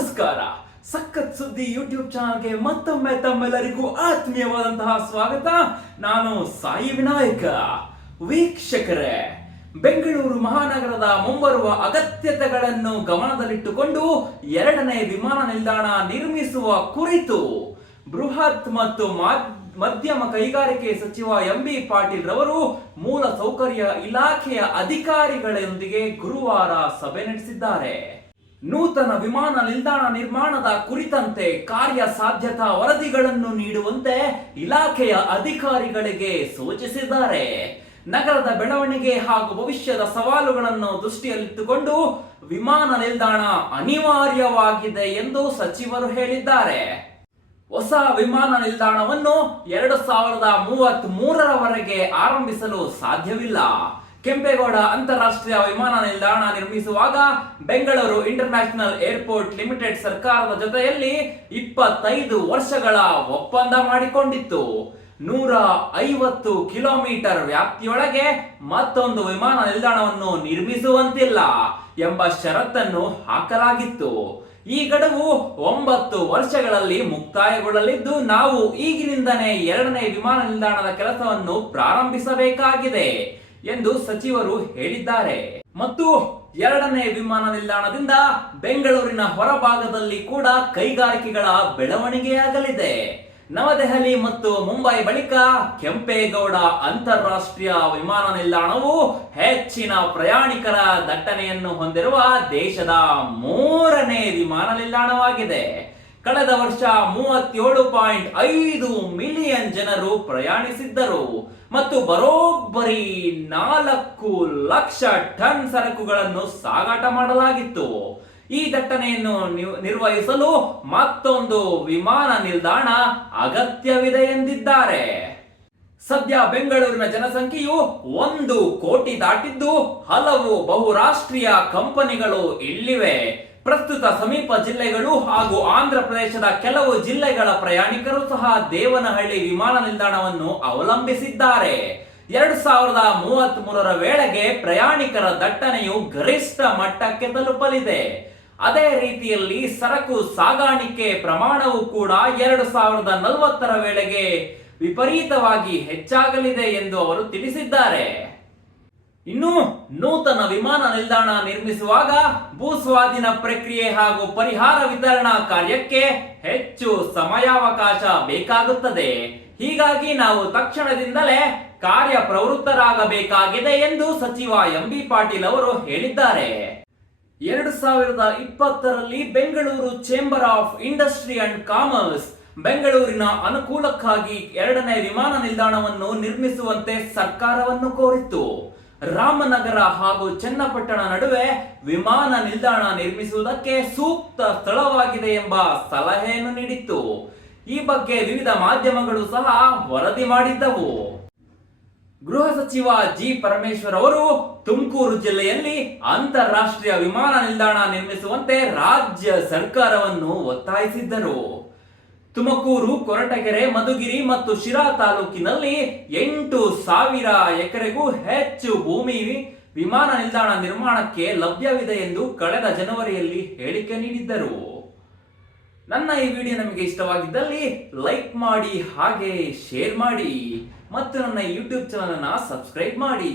ನಮಸ್ಕಾರ. ಸಖತ್ ಸುದ್ದಿ ಯೂಟ್ಯೂಬ್ ಚಾನಲ್ಗೆ ಮತ್ತೊಮ್ಮೆ ತಮ್ಮೆಲ್ಲರಿಗೂ ಆತ್ಮೀಯವಾದಂತಹ ಸ್ವಾಗತ. ನಾನು ಸಾಯಿ ವಿನಾಯಕ. ವೀಕ್ಷಕರೇ, ಬೆಂಗಳೂರು ಮಹಾನಗರದ ಮುಂಬರುವ ಅಗತ್ಯತೆಗಳನ್ನು ಗಮನದಲ್ಲಿಟ್ಟುಕೊಂಡು ಎರಡನೇ ವಿಮಾನ ನಿಲ್ದಾಣ ನಿರ್ಮಿಸುವ ಕುರಿತು ಬೃಹತ್ ಮತ್ತು ಮಧ್ಯಮ ಕೈಗಾರಿಕೆ ಸಚಿವ ಎಂಬಿ ಪಾಟೀಲ್ ರವರು ಮೂಲ ಸೌಕರ್ಯ ಇಲಾಖೆಯ ಅಧಿಕಾರಿಗಳೊಂದಿಗೆ ಗುರುವಾರ ಸಭೆ ನಡೆಸಿದ್ದಾರೆ. ನೂತನ ವಿಮಾನ ನಿಲ್ದಾಣ ನಿರ್ಮಾಣದ ಕುರಿತಂತೆ ಕಾರ್ಯ ಸಾಧ್ಯತಾ ವರದಿಗಳನ್ನು ನೀಡುವಂತೆ ಇಲಾಖೆಯ ಅಧಿಕಾರಿಗಳಿಗೆ ಸೂಚಿಸಿದ್ದಾರೆ. ನಗರದ ಬೆಳವಣಿಗೆ ಹಾಗೂ ಭವಿಷ್ಯದ ಸವಾಲುಗಳನ್ನು ದೃಷ್ಟಿಯಲ್ಲಿಟ್ಟುಕೊಂಡು ವಿಮಾನ ನಿಲ್ದಾಣ ಅನಿವಾರ್ಯವಾಗಿದೆ ಎಂದು ಸಚಿವರು ಹೇಳಿದ್ದಾರೆ. ಹೊಸ ವಿಮಾನ ನಿಲ್ದಾಣವನ್ನು 2033ರವರೆಗೆ ಆರಂಭಿಸಲು ಸಾಧ್ಯವಿಲ್ಲ. ಕೆಂಪೇಗೌಡ ಅಂತಾರಾಷ್ಟ್ರೀಯ ವಿಮಾನ ನಿಲ್ದಾಣ ನಿರ್ಮಿಸುವಾಗ ಬೆಂಗಳೂರು ಇಂಟರ್ನ್ಯಾಷನಲ್ ಏರ್ಪೋರ್ಟ್ ಲಿಮಿಟೆಡ್ ಸರ್ಕಾರದ ಜೊತೆಯಲ್ಲಿ 25 ವರ್ಷಗಳ ಒಪ್ಪಂದ ಮಾಡಿಕೊಂಡಿತ್ತು. 150 ಕಿಲೋಮೀಟರ್ ವ್ಯಾಪ್ತಿಯೊಳಗೆ ಮತ್ತೊಂದು ವಿಮಾನ ನಿಲ್ದಾಣವನ್ನು ನಿರ್ಮಿಸುವಂತಿಲ್ಲ ಎಂಬ ಷರತ್ತನ್ನು ಹಾಕಲಾಗಿತ್ತು. ಈ ಗಡುವು 9 ವರ್ಷಗಳಲ್ಲಿ ಮುಕ್ತಾಯಗೊಳ್ಳಲಿದ್ದು ನಾವು ಈಗಿನಿಂದಲೇ ಎರಡನೇ ವಿಮಾನ ನಿಲ್ದಾಣದ ಕೆಲಸವನ್ನು ಪ್ರಾರಂಭಿಸಬೇಕಾಗಿದೆ ಎಂದು ಸಚಿವರು ಹೇಳಿದ್ದಾರೆ. ಮತ್ತು ಎರಡನೇ ವಿಮಾನ ನಿಲ್ದಾಣದಿಂದ ಬೆಂಗಳೂರಿನ ಹೊರಭಾಗದಲ್ಲಿ ಕೂಡ ಕೈಗಾರಿಕೆಗಳ ಬೆಳವಣಿಗೆಯಾಗಲಿದೆ. ನವದೆಹಲಿ ಮತ್ತು ಮುಂಬೈ ಬಳಿಕ ಕೆಂಪೇಗೌಡ ಅಂತಾರಾಷ್ಟ್ರೀಯ ವಿಮಾನ ನಿಲ್ದಾಣವು ಹೆಚ್ಚಿನ ಪ್ರಯಾಣಿಕರ ದಟ್ಟಣೆಯನ್ನು ಹೊಂದಿರುವ ದೇಶದ 3ನೇ ವಿಮಾನ ನಿಲ್ದಾಣವಾಗಿದೆ. ಕಳೆದ ವರ್ಷ 37.5 ಮಿಲಿಯನ್ ಜನರು ಪ್ರಯಾಣಿಸಿದ್ದರು ಮತ್ತು ಬರೋಬ್ಬರಿ 4 ಲಕ್ಷ ಟನ್ ಸರಕುಗಳನ್ನು ಸಾಗಾಟ ಮಾಡಲಾಗಿತ್ತು. ಈ ದಟ್ಟಣೆಯನ್ನು ನಿರ್ವಹಿಸಲು ಮತ್ತೊಂದು ವಿಮಾನ ನಿಲ್ದಾಣ ಅಗತ್ಯವಿದೆ ಎಂದಿದ್ದಾರೆ. ಸದ್ಯ ಬೆಂಗಳೂರಿನ ಜನಸಂಖ್ಯೆಯು 1 ಕೋಟಿ ದಾಟಿದ್ದು ಹಲವು ಬಹುರಾಷ್ಟ್ರೀಯ ಕಂಪನಿಗಳು ಇಲ್ಲಿವೆ. ಪ್ರಸ್ತುತ ಸಮೀಪ ಜಿಲ್ಲೆಗಳು ಹಾಗೂ ಆಂಧ್ರ ಪ್ರದೇಶದ ಕೆಲವು ಜಿಲ್ಲೆಗಳ ಪ್ರಯಾಣಿಕರು ಸಹ ದೇವನಹಳ್ಳಿ ವಿಮಾನ ನಿಲ್ದಾಣವನ್ನು ಅವಲಂಬಿಸಿದ್ದಾರೆ. 2033ರ ವೇಳೆಗೆ ಪ್ರಯಾಣಿಕರ ದಟ್ಟಣೆಯು ಗರಿಷ್ಠ ಮಟ್ಟಕ್ಕೆ ತಲುಪಲಿದೆ. ಅದೇ ರೀತಿಯಲ್ಲಿ ಸರಕು ಸಾಗಾಣಿಕೆ ಪ್ರಮಾಣವು ಕೂಡ 2040ರ ವೇಳೆಗೆ ವಿಪರೀತವಾಗಿ ಹೆಚ್ಚಾಗಲಿದೆ ಎಂದು ಅವರು ತಿಳಿಸಿದ್ದಾರೆ. ಇನ್ನು ನೂತನ ವಿಮಾನ ನಿಲ್ದಾಣ ನಿರ್ಮಿಸುವಾಗ ಭೂಸ್ವಾಧೀನ ಪ್ರಕ್ರಿಯೆ ಹಾಗೂ ಪರಿಹಾರ ವಿತರಣಾ ಕಾರ್ಯಕ್ಕೆ ಹೆಚ್ಚು ಸಮಯಾವಕಾಶ ಬೇಕಾಗುತ್ತದೆ. ಹೀಗಾಗಿ ನಾವು ತಕ್ಷಣದಿಂದಲೇ ಕಾರ್ಯಪ್ರವೃತ್ತರಾಗಬೇಕಾಗಿದೆ ಎಂದು ಸಚಿವ ಎಂಬಿ ಪಾಟೀಲ್ ಅವರು ಹೇಳಿದ್ದಾರೆ. 2020ರಲ್ಲಿ Bengaluru chamber of industry and commerce ಬೆಂಗಳೂರಿನ ಅನುಕೂಲಕ್ಕಾಗಿ ಎರಡನೇ ವಿಮಾನ ನಿಲ್ದಾಣವನ್ನು ನಿರ್ಮಿಸುವಂತೆ ಸರ್ಕಾರವನ್ನು ಕೋರಿತ್ತು. ರಾಮನಗರ ಹಾಗೂ ಚನ್ನಪಟ್ಟಣ ನಡುವೆ ವಿಮಾನ ನಿಲ್ದಾಣ ನಿರ್ಮಿಸುವುದಕ್ಕೆ ಸೂಕ್ತ ಸ್ಥಳವಾಗಿದೆ ಎಂಬ ಸಲಹೆಯನ್ನು ನೀಡಿತ್ತು. ಈ ಬಗ್ಗೆ ವಿವಿಧ ಮಾಧ್ಯಮಗಳು ಸಹ ವರದಿ ಮಾಡಿದ್ದವು. ಗೃಹ ಸಚಿವ ಜಿ ಪರಮೇಶ್ವರ್ ಅವರು ತುಮಕೂರು ಜಿಲ್ಲೆಯಲ್ಲಿ ಅಂತಾರಾಷ್ಟ್ರೀಯ ವಿಮಾನ ನಿಲ್ದಾಣ ನಿರ್ಮಿಸುವಂತೆ ರಾಜ್ಯ ಸರ್ಕಾರವನ್ನು ಒತ್ತಾಯಿಸಿದ್ದರು. ತುಮಕೂರು, ಕೊರಟಗೆರೆ, ಮಧುಗಿರಿ ಮತ್ತು ಶಿರಾ ತಾಲೂಕಿನಲ್ಲಿ 8,000 ಎಕರೆಗೂ ಹೆಚ್ಚು ಭೂಮಿ ವಿಮಾನ ನಿಲ್ದಾಣ ನಿರ್ಮಾಣಕ್ಕೆ ಲಭ್ಯವಿದೆ ಎಂದು ಕಳೆದ ಜನವರಿಯಲ್ಲಿ ಹೇಳಿಕೆ ನೀಡಿದ್ದರು. ನನ್ನ ಈ ವಿಡಿಯೋ ನಿಮಗೆ ಇಷ್ಟವಾಗಿದ್ದಲ್ಲಿ ಲೈಕ್ ಮಾಡಿ, ಹಾಗೆ ಶೇರ್ ಮಾಡಿ ಮತ್ತು ನನ್ನ ಯೂಟ್ಯೂಬ್ ಚಾನಲ್ ಅನ್ನು ಸಬ್ಸ್ಕ್ರೈಬ್ ಮಾಡಿ.